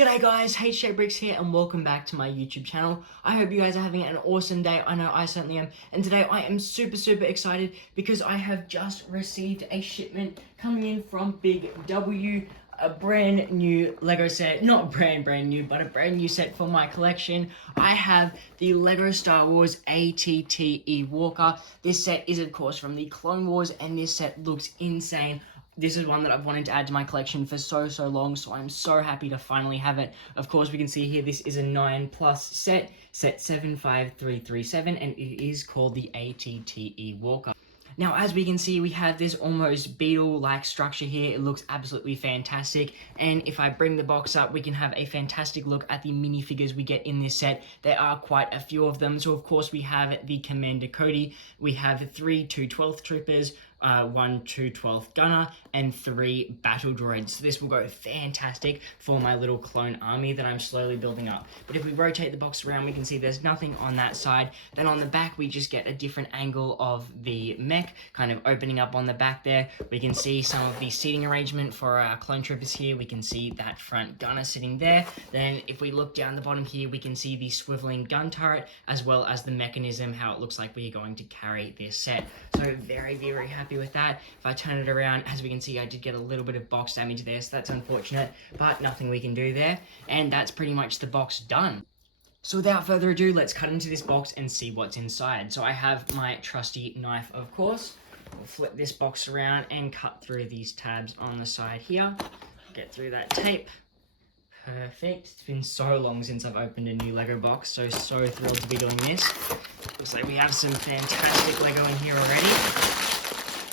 G'day guys, HJBricks here and welcome back to my YouTube channel. I hope you guys are having an awesome day. I know I certainly am. And today I am super excited because I have just received a shipment coming in from Big W. A brand new Lego set, not brand new, but a brand new set for my collection. I have the Lego Star Wars AT-T Walker. This set is of course from the Clone Wars and this set looks insane. This is one that I've wanted to add to my collection for so long, so I'm so happy to finally have it. Of course, we can see here this is a 9+ set 75337, and it is called the AT-T Walker. Now, as we can see, we have this almost beetle-like structure here. It looks absolutely fantastic. And if I bring the box up, we can have a fantastic look at the minifigures we get in this set. There are quite a few of them. So, of course, we have the Commander Cody. We have 3 212th Troopers, 1 212th Gunner, and 3 battle droids. So this will go fantastic for my little clone army that I'm slowly building up. But if we rotate the box around, we can see there's nothing on that side. Then on the back, we just get a different angle of the mech, kind of opening up on the back there. We can see some of the seating arrangement for our clone troopers here. We can see that front gunner sitting there. Then if we look down the bottom here, we can see the swiveling gun turret, as well as the mechanism, how it looks like we're going to carry this set. So very happy with that. If I turn it around, as we can see, I did get a little bit of box damage there, so that's unfortunate, but nothing we can do there. And that's pretty much the box done. So without further ado, let's cut into this box and see what's inside. So I have my trusty knife, of course. We'll flip this box around and cut through these tabs on the side here. Get through that tape. Perfect. It's been so long since I've opened a new Lego box, so thrilled to be doing this. Looks like we have some fantastic Lego in here already.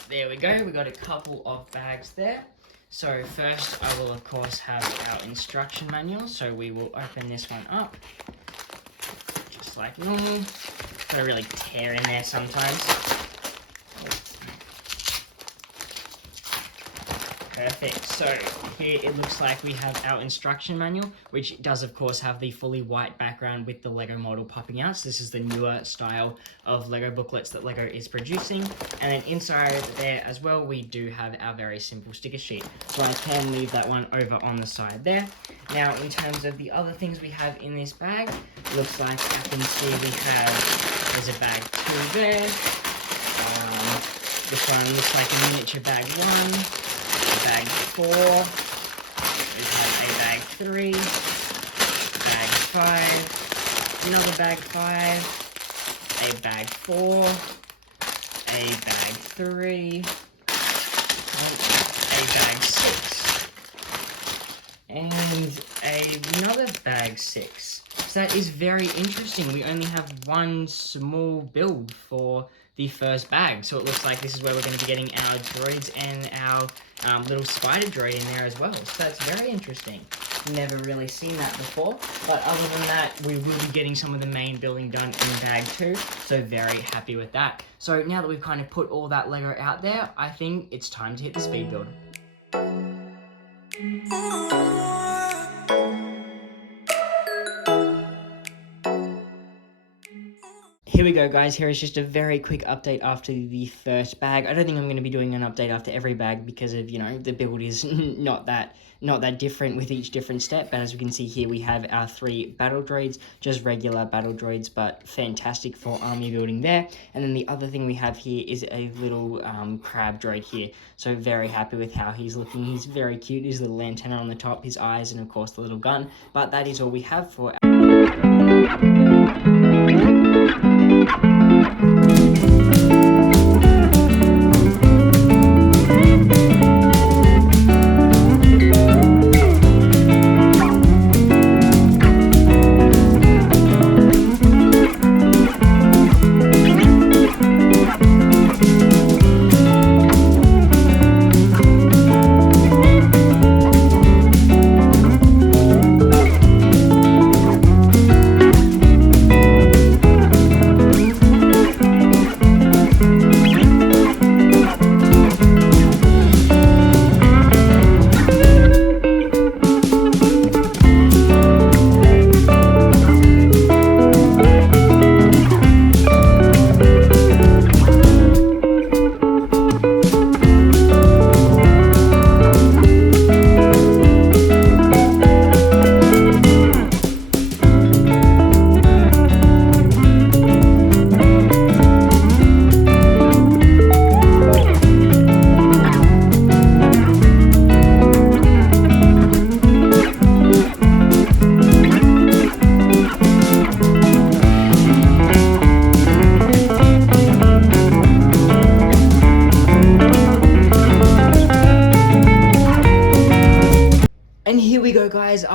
There we go, we got a couple of bags there. So first I will of course have our instruction manual, so we will open this one up, just like normal. Gotta really tear in there sometimes. Perfect. So here it looks like we have our instruction manual, which does of course have the fully white background with the Lego model popping out. So this is the newer style of Lego booklets that Lego is producing. And then inside there as well, we do have our very simple sticker sheet. So I can leave that one over on the side there. Now in terms of the other things we have in this bag, looks like I can see we have, there's a bag 2 there. This one looks like a miniature bag 1. Bag 4, we have a bag 3, bag 5, another bag 5, a bag 4, a bag 3, a bag 6, and another bag 6. So that is very interesting. We only have one small build for the first bag, so it looks like this is where we're going to be getting our droids and our little spider droid in there as well. So that's very interesting. Never really seen that before, but other than that, we will be getting some of the main building done in bag 2, so very happy with that. So now that we've kind of put all that Lego out there, I think it's time to hit the speed build. Here we go, guys. Here is just a very quick update after the first bag. I don't think I'm going to be doing an update after every bag because of, you know, the build is not that different with each different step. But as we can see here, we have our 3 battle droids, just regular battle droids, but fantastic for army building there. And then the other thing we have here is a little crab droid here. So very happy with how he's looking. He's very cute. His little antenna on the top, his eyes, and of course the little gun. But that is all we have for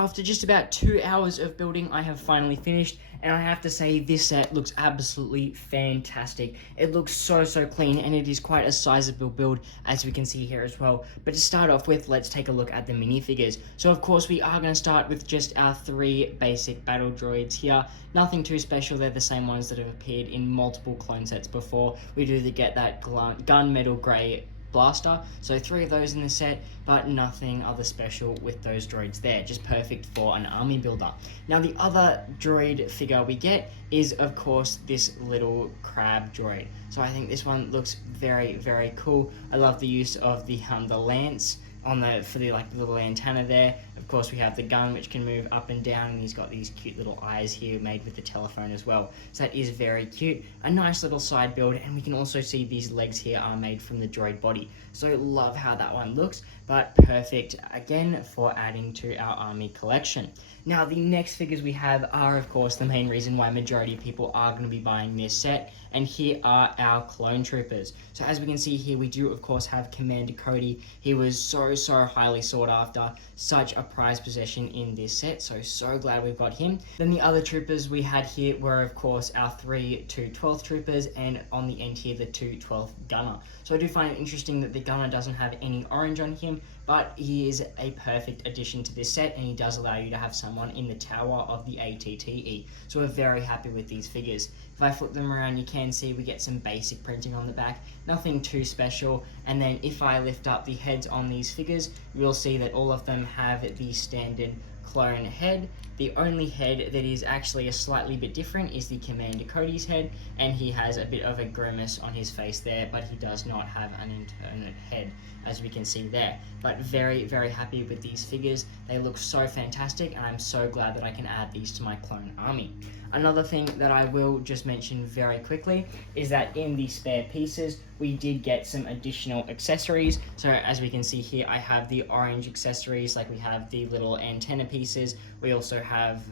after just about 2 hours of building, I have finally finished, and I have to say this set looks absolutely fantastic. It looks so clean, and it is quite a sizable build, as we can see here as well. But to start off with, let's take a look at the minifigures. So of course we are going to start with just our 3 basic battle droids here. Nothing too special, they're the same ones that have appeared in multiple clone sets before. We do get that gunmetal grey blaster, so 3 of those in the set, but nothing other special with those droids there, just perfect for an army builder. Now the other droid figure we get is of course this little crab droid. So I think this one looks very cool. I love the use of the lance on for the little antenna there. Of course we have the gun which can move up and down, and he's got these cute little eyes here made with the telephone as well. So that is very cute. A nice little side build, and we can also see these legs here are made from the droid body. So love how that one looks, but perfect again for adding to our army collection. Now the next figures we have are of course the main reason why majority of people are going to be buying this set, and here are our clone troopers. So as we can see here, we do of course have Commander Cody. He was so highly sought after, such a prized possession in this set, so glad we've got him. Then the other troopers we had here were of course our 3 2/12 troopers, and on the end here the 2/12 gunner. So I do find it interesting that the gunner doesn't have any orange on him, but he is a perfect addition to this set, and he does allow you to have someone in the tower of the ATTE. So we're very happy with these figures. If I flip them around, you can see we get some basic printing on the back, nothing too special. And then if I lift up the heads on these figures, you'll see that all of them have the standard clone head. The only head that is actually a slightly bit different is the Commander Cody's head, and he has a bit of a grimace on his face there, but he does not have an internal head, as we can see there. But very happy with these figures. They look so fantastic, and I'm so glad that I can add these to my clone army. Another thing that I will just mention very quickly is that in the spare pieces, we did get some additional accessories. So as we can see here, I have the orange accessories, like we have the little antenna pieces. We also have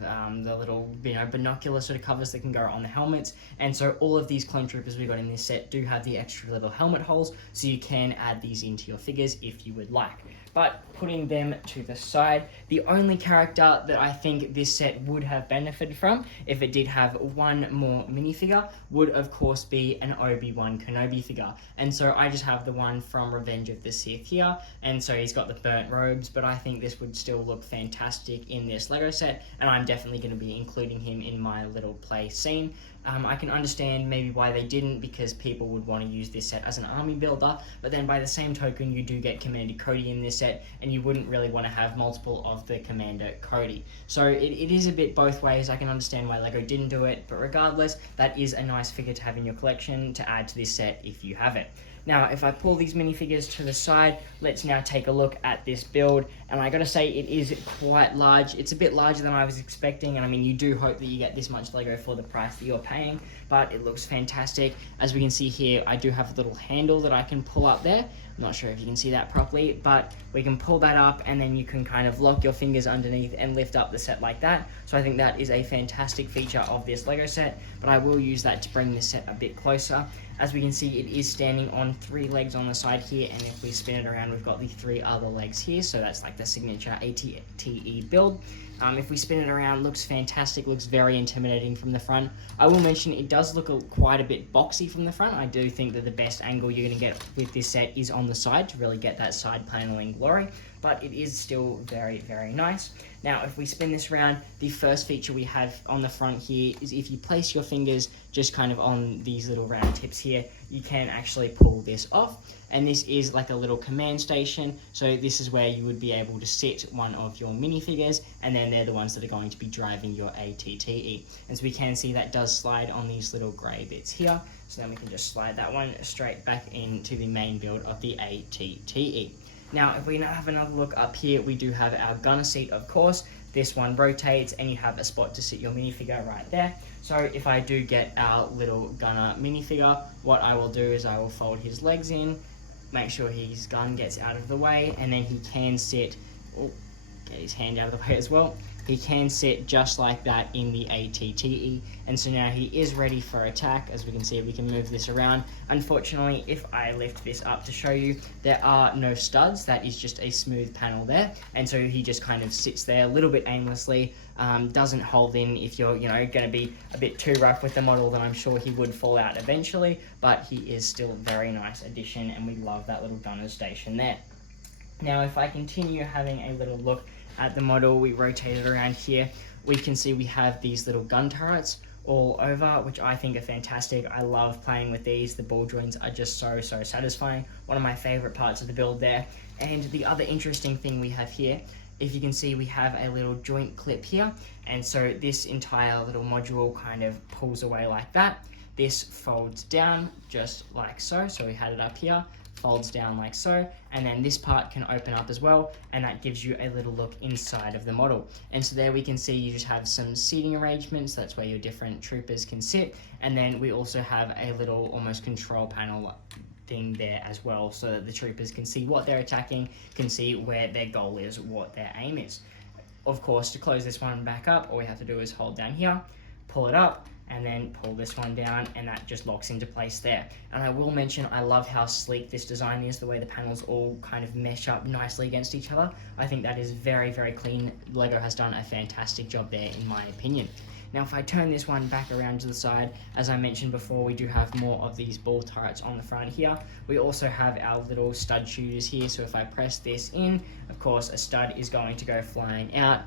the little binocular sort of covers that can go on the helmets. And so all of these clone troopers we got in this set do have the extra little helmet holes, so you can add these into your figures if you would like. But putting them to the side, the only character that I think this set would have benefited from, if it did have one more minifigure, would of course be an Obi-Wan Kenobi figure. And so I just have the one from Revenge of the Sith here, and so he's got the burnt robes, but I think this would still look fantastic in this Lego set, and I'm definitely going to be including him in my little play scene. I can understand maybe why they didn't, because people would want to use this set as an army builder, but then by the same token you do get Commander Cody in this set, and you wouldn't really want to have multiple of the Commander Cody. So it is a bit both ways. I can understand why Lego didn't do it, but regardless, that is a nice figure to have in your collection to add to this set if you have it. Now, if I pull these minifigures to the side, let's now take a look at this build. And I gotta say, it is quite large. It's a bit larger than I was expecting. And I mean, you do hope that you get this much Lego for the price that you're paying, but it looks fantastic. As we can see here, I do have a little handle that I can pull up there. I'm not sure if you can see that properly, but we can pull that up, and then you can kind of lock your fingers underneath and lift up the set like that. So I think that is a fantastic feature of this Lego set, but I will use that to bring this set a bit closer. As we can see, it is standing on 3 legs on the side here, and if we spin it around, we've got the 3 other legs here, so that's like the signature ATTE build. If we spin it around, looks fantastic, looks very intimidating from the front. I will mention it does look quite a bit boxy from the front. I do think that the best angle you're going to get with this set is on the side to really get that side paneling glory, but it is still very nice. Now, if we spin this around, the first feature we have on the front here is if you place your fingers just kind of on these little round tips here, you can actually pull this off. And this is like a little command station. So this is where you would be able to sit one of your minifigures, and then they're the ones that are going to be driving your ATTE. And so we can see that does slide on these little gray bits here. So then we can just slide that one straight back into the main build of the ATTE. Now, if we now have another look up here, we do have our gunner seat, of course. This one rotates, and you have a spot to sit your minifigure right there. So if I do get our little gunner minifigure, what I will do is I will fold his legs in, make sure his gun gets out of the way, and then he can sit, get his hand out of the way as well. he can sit just like that in the ATTE, and so now he is ready for attack. As we can see, we can move this around. Unfortunately, if I lift this up to show you, there are no studs. That is just a smooth panel there, and so he just kind of sits there a little bit aimlessly, doesn't hold in. If you're going to be a bit too rough with the model, then I'm sure he would fall out eventually, but he is still a very nice addition, and we love that little gunner's station there. Now, if I continue having a little look at the model, we rotate it around here, we can see we have these little gun turrets all over, which I think are fantastic. I love playing with these. The ball joints are just so satisfying. One of my favorite parts of the build there. And the other interesting thing we have here, if you can see, we have a little joint clip here, and so this entire little module kind of pulls away like that. This folds down just like so, so we had it up here, folds down like so, and then this part can open up as well, and that gives you a little look inside of the model. And so there we can see you just have some seating arrangements. That's where your different troopers can sit, and then we also have a little almost control panel thing there as well, so that the troopers can see what they're attacking, can see where their goal is, what their aim is. Of course, to close this one back up, all we have to do is hold down here, pull it up, and then pull this one down, and that just locks into place there. And I will mention, I love how sleek this design is, the way the panels all kind of mesh up nicely against each other. I think that is very clean. LEGO has done a fantastic job there, in my opinion. Now, if I turn this one back around to the side, as I mentioned before, we do have more of these ball turrets on the front here. We also have our little stud shooters here, so if I press this in, of course, a stud is going to go flying out.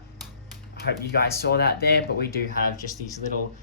I hope you guys saw that there, but we do have just these little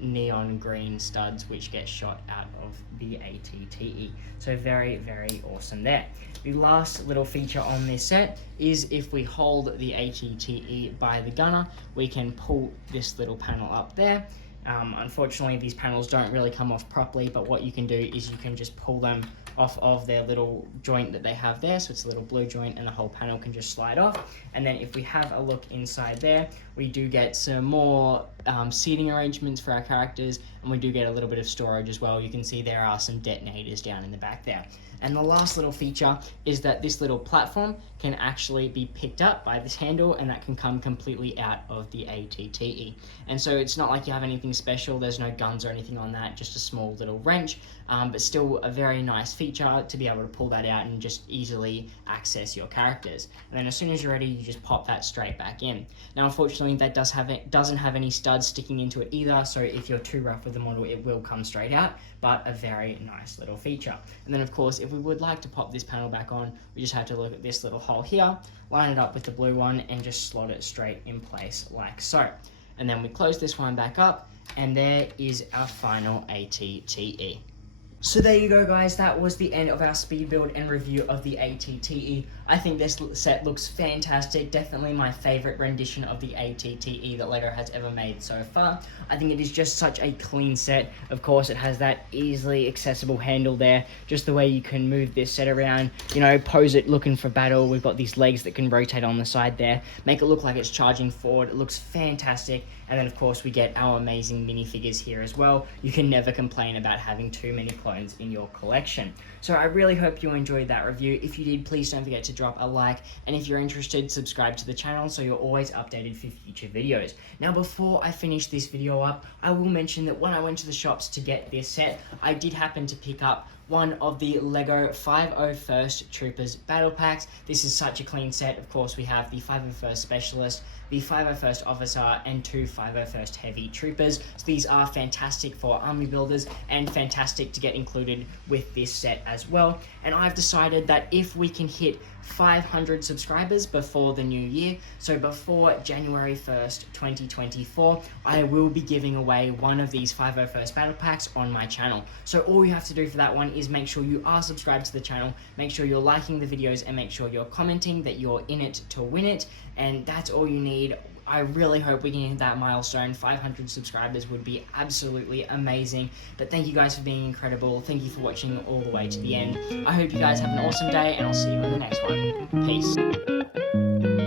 neon green studs which get shot out of the ATTE. So very awesome there. The last little feature on this set is if we hold the ATTE by the gunner, we can pull this little panel up there. Unfortunately, these panels don't really come off properly, but what you can do is you can just pull them off of their little joint that they have there. So it's a little blue joint, and the whole panel can just slide off. And then if we have a look inside there, we do get some more seating arrangements for our characters, and we do get a little bit of storage as well. You can see there are some detonators down in the back there. And the last little feature is that this little platform can actually be picked up by this handle, and that can come completely out of the ATTE. And so it's not like you have anything special, there's no guns or anything on that, just a small little wrench, but still a very nice feature to be able to pull that out and just easily access your characters. And then as soon as you're ready, you just pop that straight back in. Now, unfortunately, that doesn't have any studs sticking into it either, so if you're too rough with the model, it will come straight out, but a very nice little feature. And then, of course, if we would like to pop this panel back on, we just have to look at this little hole here, line it up with the blue one, and just slot it straight in place like so. And then we close this one back up, and there is our final ATTE. So there you go, guys, that was the end of our speed build and review of the ATTE. I think this set looks fantastic, definitely my favorite rendition of the ATTE that LEGO has ever made so far. I think it is just such a clean set. Of course, it has that easily accessible handle there, just the way you can move this set around, you know, pose it looking for battle. We've got these legs that can rotate on the side there, make it look like it's charging forward. It looks fantastic. And then, of course, we get our amazing minifigures here as well. You can never complain about having too many clones in your collection. So I really hope you enjoyed that review. If you did, please don't forget to drop a like. And if you're interested, subscribe to the channel so you're always updated for future videos. Now, before I finish this video up, I will mention that when I went to the shops to get this set, I did happen to pick up one of the LEGO 501st Troopers Battle Packs. This is such a clean set. Of course, we have the 501st Specialist, the 501st Officer, and 2 501st Heavy Troopers. So these are fantastic for army builders and fantastic to get included with this set as well. And I've decided that if we can hit 500 subscribers before the new year, so before January 1st, 2024, I will be giving away one of these 501st Battle Packs on my channel. So all you have to do for that one is make sure you are subscribed to the channel, make sure you're liking the videos, and make sure you're commenting that you're in it to win it, and that's all you need. I really hope we can hit that milestone. 500 subscribers would be absolutely amazing. But thank you guys for being incredible. Thank you for watching all the way to the end. I hope you guys have an awesome day, and I'll see you in the next one. Peace.